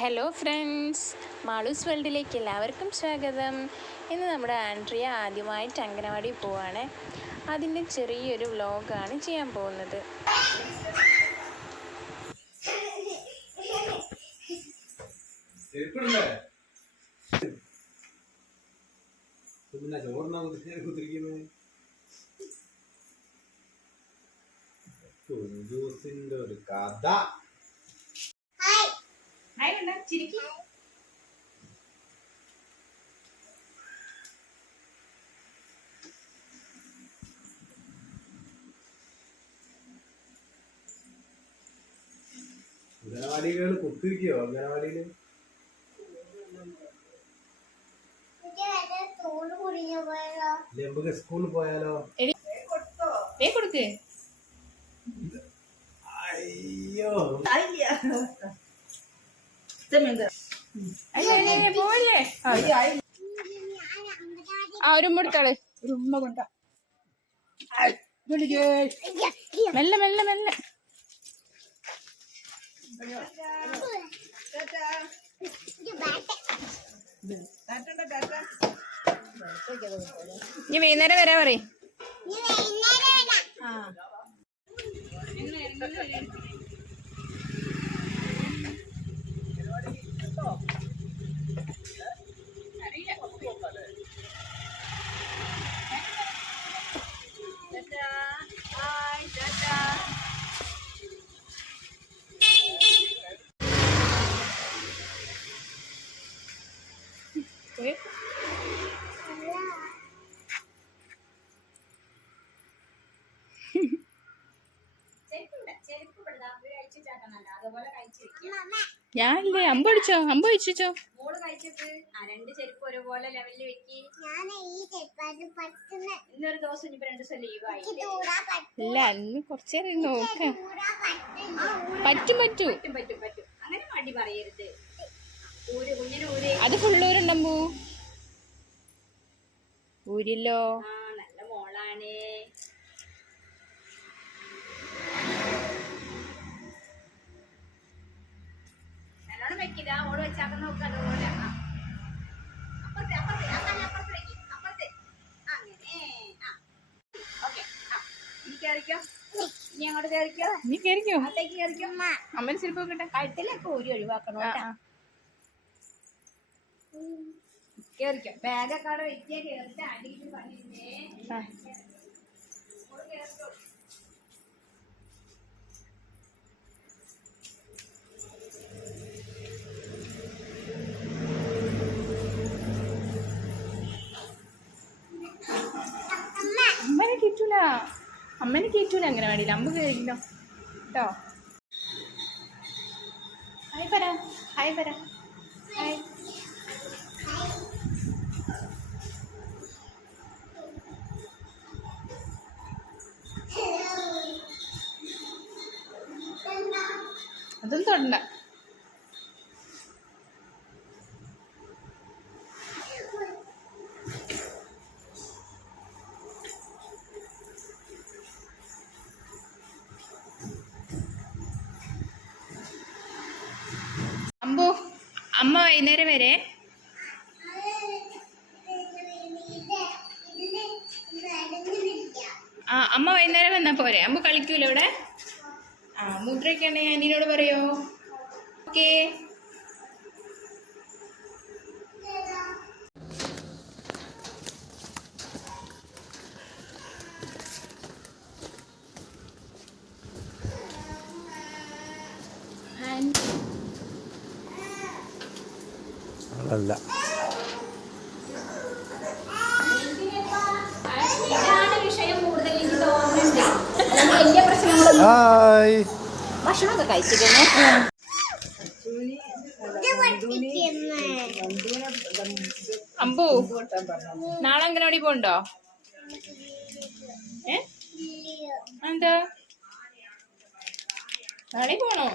Hello friends, Malu's വേൾഡിലേക്ക് എല്ലാവർക്കും സ്വാഗതം. ഇന്ന് നമ്മുടെ ആൻഡ്രിയ ആദ്യമായിട്ട് അംഗനവാടി പോവാണ്. അതിൻ്റെ ചെറിയൊരു വ്ലോഗാണ് ചെയ്യാൻ പോകുന്നത്. ഒരു കഥ. അംഗനവാടികൾ കുത്തിരിക്കോ? അംഗനവാടിയില് നമുക്ക് സ്കൂളിൽ പോയാലോ? അയ്യോ ഒരു ഉമ്മ എടുത്താള്, ഒരു ഉമ്മ കൊണ്ട. മെല്ലെ മെല്ലെ മെല്ലെ. ഇനി വൈകുന്നേരം വരാ പറയും. ഞാനില്ലേ, അമ്പടിച്ചോ? അമ്പഴിച്ചോ? രണ്ട് ചെരുപ്പ് ഒരുപോലെ ലെവലിൽ വെക്കി. ഇന്നൊരു ദിവസം ഇനിയിപ്പോ 2 ദിവസം ലീവായി. ഇല്ല, അന്ന് കുറച്ചേരം നോക്കാം. പറ്റും. അങ്ങനെ മടി പറയരുത്. കുഞ്ഞിന് അത് ഫുള്ളൂരുണ്ടമ്പൂ ഊരില്ലോ. നല്ല മോളാണ്. നല്ലോണം വെക്കില്ല, ഓള് വെച്ചാക്കുന്ന നോക്കുക. അതുപോലെ അപ്പുറത്ത് അങ്ങനെ. ഓക്കെ, ഇനി കയറിക്കോ. ഇനി അങ്ങോട്ട് കയറിക്കോ. നീ കയറിക്കോ. അകത്തേക്ക് കയറിക്കോ. അമ്മ ചെരുപ്പ് നോക്കട്ടെ. കഴുത്തിലൊക്കെ ഊരി ഒഴിവാക്കണം. കേറിക്കോ. ബാഗൊക്കെ അവിടെ വെച്ചാൽ കേറിട്ട് അടിയിട്ട് പണിയില്ലേ. അമ്മനെ കേറ്റൂല അംഗനവാടിയിൽ. അമ്പ് കയറില്ലോ കേട്ടോ. ഹായ് പറ. ഹായ്. അതൊന്നും തൊടണ്ട. അമ്മ വൈകുന്നേരം വരെ. അമ്മ വൈകുന്നേരം വന്നാ പോരെ? അമ്മ കളിക്കൂല ഇവിടെ. മുദ്രയ്ക്കാണെ ആന്റിനോട് പറയോ? ഓക്കേ. അല്ല, ഭക്ഷണമൊക്കെ കഴിച്ചിരുന്നു. അമ്പു, നാളെ അംഗനവാടി പോണ്ടോ? എന്താ നാളെ പോണോ?